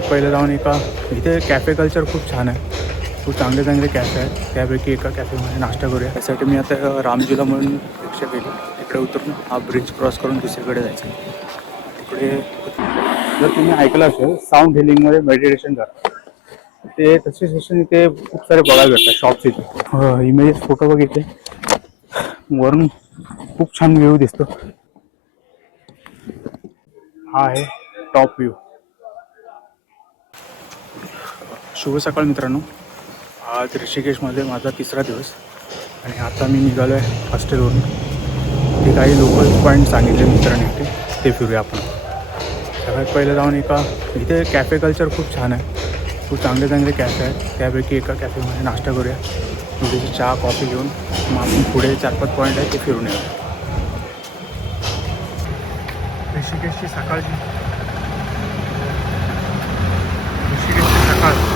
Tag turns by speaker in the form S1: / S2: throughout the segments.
S1: पहिलं जाऊन एका इथे कॅफे कल्चर खूप छान आहे. खूप चांगले चांगले कॅफे आहेत. त्यापैकी एका कॅफेमध्ये नाश्ता करूया. त्यासाठी मी आता रामजीला म्हणून रिक्षा केली तिकडे उतरून हा ब्रिज क्रॉस करून दुसरीकडे जायचं. तिकडे जर तुम्ही ऐकलं असेल साऊंड हिलिंगमध्ये मेडिटेशन करा. ते तसे सेशन इथे खूप सारे बघायला भेटतात शॉप्स इथे. इमेजेस फोटो बघितले. वरून खूप छान व्ह्यू दिसतो. हा आहे टॉप व्ह्यू शुभ सकाळ मित्रांनो. आज ऋषिकेशमध्ये माझा तिसरा दिवस आणि आता मी निघालो आहे हॉस्टेलवरून. ते काही लोकल पॉईंट सांगितले मित्रांनी इथे ते फिरूया आपण. सगळ्यात पहिलं जाऊन एका इथे कॅफे कल्चर खूप छान आहे. खूप चांगले चांगले कॅफे आहेत. त्यापैकी एका कॅफेमध्ये नाश्ता करूया. म्हणजे थोडीशी चहा कॉफी घेऊन मग आपण पुढे चार पाच पॉईंट आहे ते फिरून येऊ ऋषिकेशची सकाळची ऋषिकेशची सकाळ.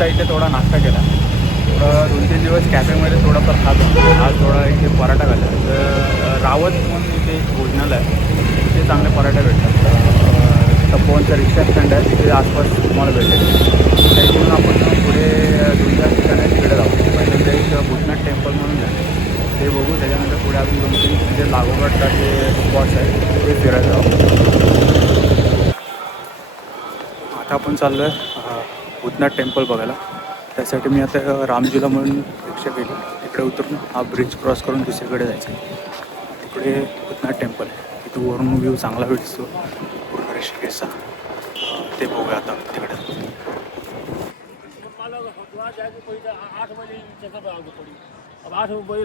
S1: आता इथे थोडा नाश्ता केला. थोडं दोन तीन दिवस कॅफेमध्ये थोडाफार खात होतो. आज थोडा इथे पराठा खाल्ला. तर रावत म्हणून इथे एक भोजनालय आहे. तिथे चांगले पराठे भेटतात. अं, रिक्षा स्टँड आहे. तिथे आसपास तुम्हाला भेटेल. त्या आपण पुढे दोन चार ठिकाणी तिकडे जाऊ. पहिल्यांदा एक भूतनाथ टेम्पल म्हणून आहे. ते बघू. त्याच्यानंतर पुढे अजून दोन तीन जे लागोपाठचा जे स्पॉट्स आहेत ते फिरायला जाऊ. आता आपण चाललो आहे भूतनाथ टेम्पल बघायला. त्यासाठी मी आता रामजीला म्हणून रिक्षा केली. तिकडे उतरून हा ब्रिज क्रॉस करून दुसरीकडे जायचं. तिकडे भूतनाथ टेम्पल आहे. तिथं वरून व्ह्यू चांगला दिसतो. पूर्ण ऋषिकेशचा ते बघूया आता तिकडे.
S2: वहाँ जाएगी आठ बजे जगह पर आगे आठ बजे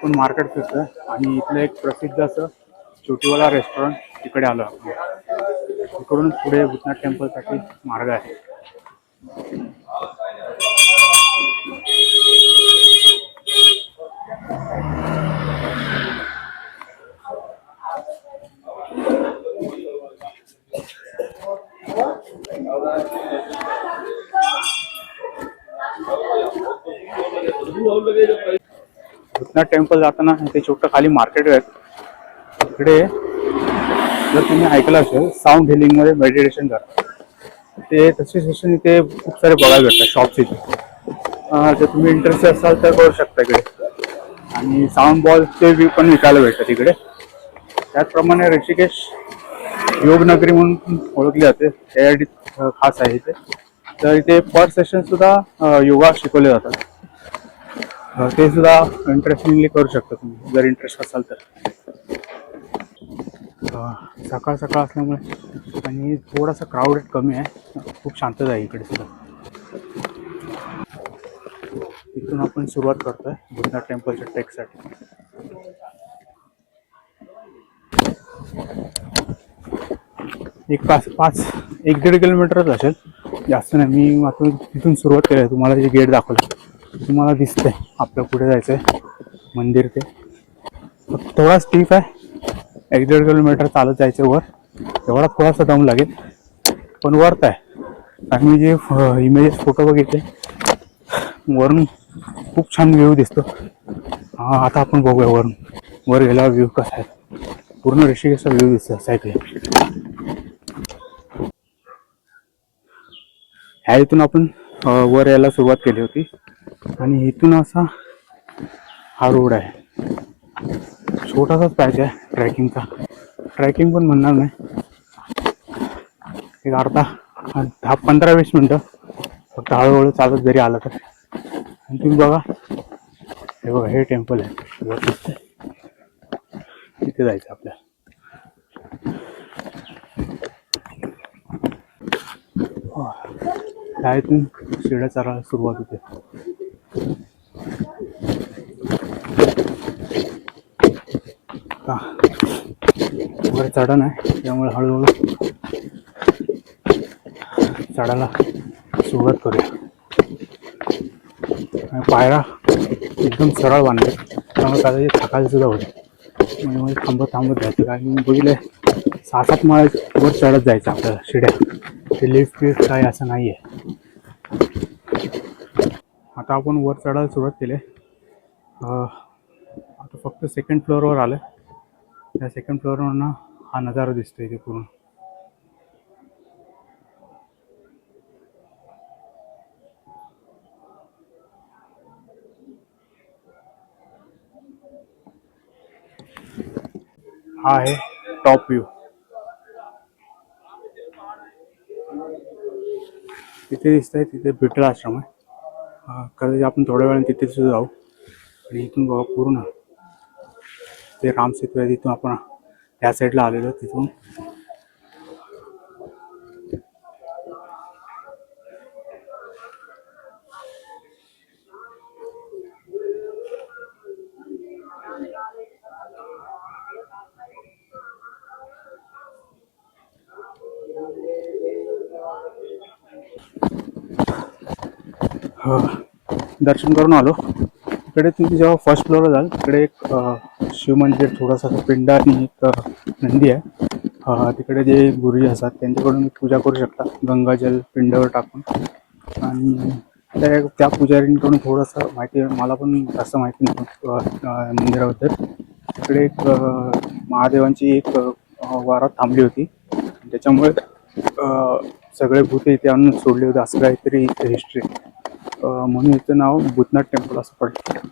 S1: आपण मार्केट फिरतो आणि इथलं एक प्रसिद्ध असं छोटीवाला रेस्टॉरंट तिकडे आलो आपण. तिकडून पुढे भूतनाथ टेम्पलसाठी मार्ग आहे. भूतनाथ टेम्पल जाताना ते छोटं खाली मार्केट आहे. तिकडे जर तुम्ही ऐकलं असेल साऊंड हिलिंगमध्ये मेडिटेशन करा ते तसे सेशन इथे खूप सारे बघायला भेटतात शॉप्स इथे. जर तुम्ही इंटरेस्टेड असाल तर करू शकता इकडे. आणि साऊंड बॉलचे ते पण विकायला भेटतात तिकडे त्याचप्रमाणे ऋषिकेश योगनगरी म्हणून ओळखली जाते. त्यासाठी खास आहे इथे. तर इथे पर सेशन सुद्धा योगा शिकवले जातात. ते सुद्धा इंटरेस्टिंगली करू शकता तुम्ही जर इंटरेस्ट असाल तर. सकाळ सकाळ असल्यामुळे आणि थोडासा क्राऊडेड कमी आहे. खूप शांतता आहे इकडे सुद्धा. इथून आपण सुरुवात करतोय भूतनाथ टेम्पलच्या ट्रेकसाठी. एक पाच पाच एक दीड किलोमीटरच असेल. जास्त नाही मी मात्र तिथून सुरुवात केली आहे तुम्हाला जे गेट दाखवलं. तुम्हाला दिसतंय. आपलं कुठे जायचं आहे मंदिर ते. थोडा स्टीफ आहे. एक दीड किलोमीटर चालत जायचं वर. तेवढा थोडासा दम लागेल. पण वर्थ आहे. आणि मी जे इमेजेस फोटो बघितले वरून खूप छान व्ह्यू दिसतो. हा आता आपण बघूया वरून. वर गेल्यावर व्ह्यू कसा आहे? पूर्ण ऋषिकेशचा व्ह्यू दिसतो सायकल ह्या इथून आपण वर यायला सुरुवात केली होती. आणि इथून असा हा रोड आहे. छोटासाच पॅच आहे ट्रॅकिंगचा. ट्रॅकिंग पण म्हणणार नाही. एक अर्धा दहा पंधरा वीस मिनटं. फक्त हळूहळू चालत जरी आलं तर. आणि तुम्ही बघा हे बघा हे टेम्पल आहे. तिथे जायचं आपल्याला. हो. शाळेतून इथून शिड्या चढायला सुरुवात होते. चढण आहे त्यामुळे हळूहळू चढायला सुरुवात करूया. पायरा एकदम सरळ बांधले. त्यामुळे कदाचित थकायला सुद्धा होते. म्हणजे म्हणजे थांबत थांबत जायचं. कारण मी बघितलं सहा सात माळ वर चढत जायचं आपल्याला शिड्या. ते लिफ्ट बिफ्ट काय असं नाही आहे आता आपण वर चढायला सुरुवात केली. आता फक्त सेकंड फ्लोअरवर आलं त्या सेकंड फ्लोअरवरनं हा नजारा दिसतो इथे पूर्ण. हा आहे टॉप व्ह्यू तिथे दिसत आहे तिथे बिटल आश्रम आहे. कदाचित आपण थोड्या वेळाने तिथे सुद्धा जाऊ. आणि इथून बघा पूर्ण. ते रामसेतू आहे तिथून आपण या साईडला आलेलो तिथून. दर्शन करून आलो. इकडे तुम्ही जेव्हा फर्स्ट फ्लोअरला जाल तिकडे एक शिव मंदिर थोडासा पिंड आणि एक नंदी आहे. तिकडे जे गुरुजी असतात त्यांच्याकडून पूजा करू शकता. गंगाजल पिंडावर टाकून. आणि त्या त्या पुजारींकडून थोडंसं माहिती मला पण जास्त माहिती नव्हतं मंदिराबद्दल. तिकडे एक महादेवांची एक वारा थांबली होती. त्याच्यामुळे सगळे भूते इथे आणून सोडले होते असं काहीतरी हिस्ट्री म्हणून इथं नाव भूतनाथ टेम्पल असं पडलं.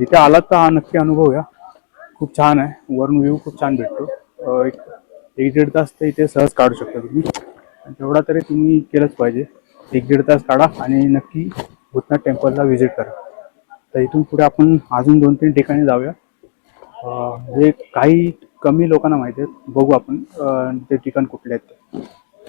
S1: इथे आलात तर हा नक्की अनुभव घ्या. खूप छान आहे. वरून व्ह्यू खूप छान भेटतो. एक एक दीड तास तर इथे सहज काढू शकता तुम्ही. तेवढा तरी तुम्ही केलंच पाहिजे. एक दीड तास काढा आणि नक्की भूतनाथ टेम्पलला व्हिजिट करा. तर इथून पुढे आपण अजून दोन तीन ठिकाणी जाऊया. जे काही कमी लोकांना माहिती आहेत बघू आपण ते ठिकाण कुठले आहेत